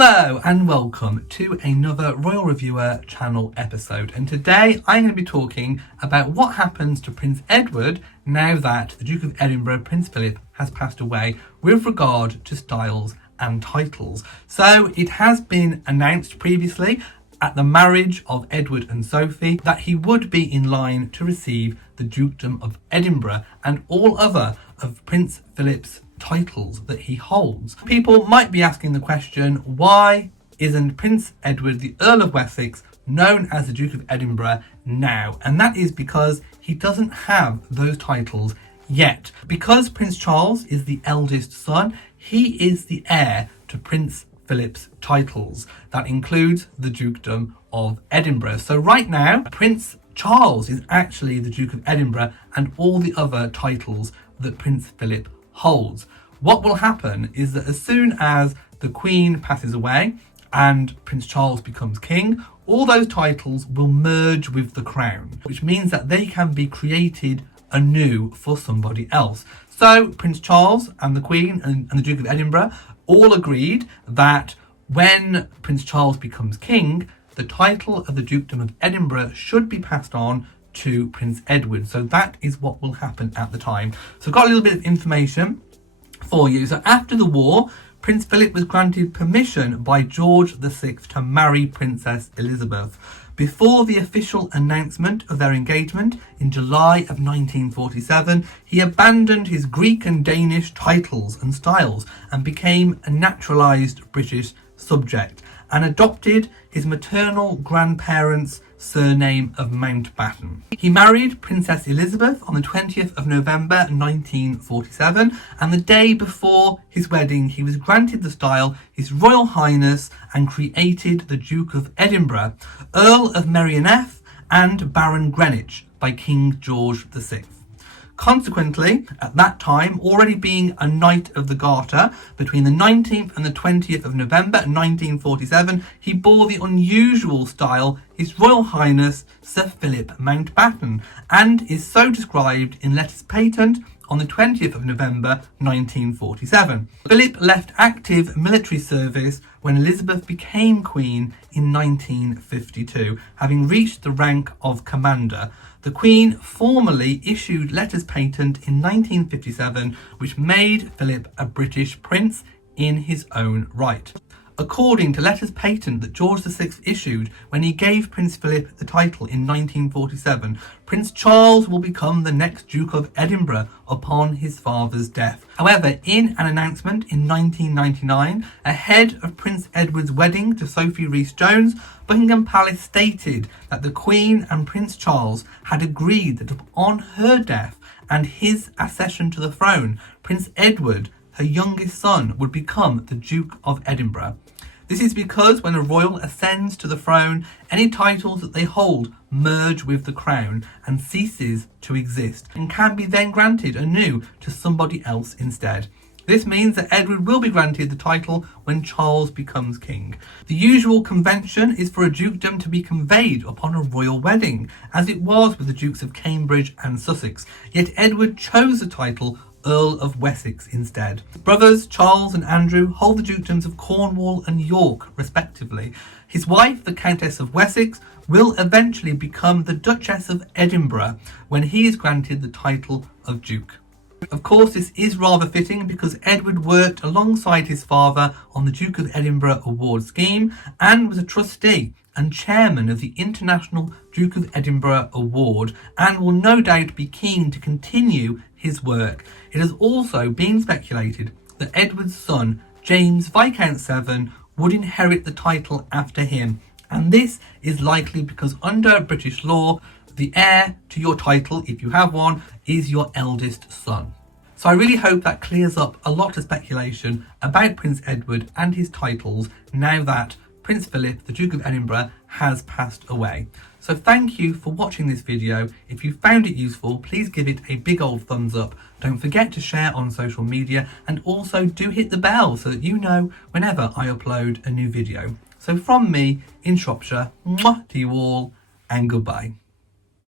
Hello and welcome to another Royal Reviewer channel episode, and today I'm going to be talking about what happens to Prince Edward now that the Duke of Edinburgh, Prince Philip, has passed away with regard to styles and titles. So it has been announced previously at the marriage of Edward and Sophie that he would be in line to receive the Dukedom of Edinburgh and all other of Prince Philip's titles that he holds. People might be asking the question, why isn't Prince Edward, the Earl of Wessex, known as the Duke of Edinburgh now? And that is because he doesn't have those titles yet. Because Prince Charles is the eldest son, he is the heir to Prince Philip's titles. That includes the Dukedom of Edinburgh. So right now, Prince Charles is actually the Duke of Edinburgh and all the other titles that Prince Philip holds. What will happen is that as soon as the Queen passes away and Prince Charles becomes king, all those titles will merge with the crown, which means that they can be created anew for somebody else. So Prince Charles and the Queen and the Duke of Edinburgh all agreed that when Prince Charles becomes king, the title of the Dukedom of Edinburgh should be passed on to Prince Edward. So that is what will happen at the time. So I've got a little bit of information for you. So after the war, Prince Philip was granted permission by George VI to marry Princess Elizabeth. Before the official announcement of their engagement in July of 1947, he abandoned his Greek and Danish titles and styles and became a naturalised British subject and adopted his maternal grandparents' surname of Mountbatten. He married Princess Elizabeth on the 20th of November 1947, and the day before his wedding he was granted the style His Royal Highness and created the Duke of Edinburgh, Earl of Merioneth and Baron Greenwich by King George VI. Consequently, at that time, already being a Knight of the Garter, between the 19th and the 20th of November 1947, he bore the unusual style His Royal Highness Sir Philip Mountbatten, and is so described in letters patent on the 20th of November 1947. Philip left active military service when Elizabeth became Queen in 1952, having reached the rank of Commander. The Queen formally issued letters patent in 1957, which made Philip a British prince in his own right. According to letters patent that George VI issued when he gave Prince Philip the title in 1947, Prince Charles will become the next Duke of Edinburgh upon his father's death. However, in an announcement in 1999, ahead of Prince Edward's wedding to Sophie Rhys-Jones, Buckingham Palace stated that the Queen and Prince Charles had agreed that upon her death and his accession to the throne, Prince Edward, her youngest son, would become the Duke of Edinburgh. This is because when a royal ascends to the throne, any titles that they hold merge with the crown and ceases to exist and can be then granted anew to somebody else instead. This means that Edward will be granted the title when Charles becomes king. The usual convention is for a dukedom to be conveyed upon a royal wedding, as it was with the Dukes of Cambridge and Sussex, yet Edward chose the title Earl of Wessex instead. Brothers Charles and Andrew hold the dukedoms of Cornwall and York, respectively. His wife, the Countess of Wessex, will eventually become the Duchess of Edinburgh when he is granted the title of Duke. Of course, this is rather fitting because Edward worked alongside his father on the Duke of Edinburgh award scheme and was a trustee and chairman of the International Duke of Edinburgh Award, and will no doubt be keen to continue his work. It has also been speculated that Edward's son, James Viscount Severn, would inherit the title after him, and this is likely because under British law, the heir to your title, if you have one, is your eldest son. So I really hope that clears up a lot of speculation about Prince Edward and his titles now that Prince Philip, the Duke of Edinburgh, has passed away. So thank you for watching this video. If you found it useful, please give it a big old thumbs up. Don't forget to share on social media, and also do hit the bell so that you know whenever I upload a new video. So from me in Shropshire, mwah to you all, and goodbye.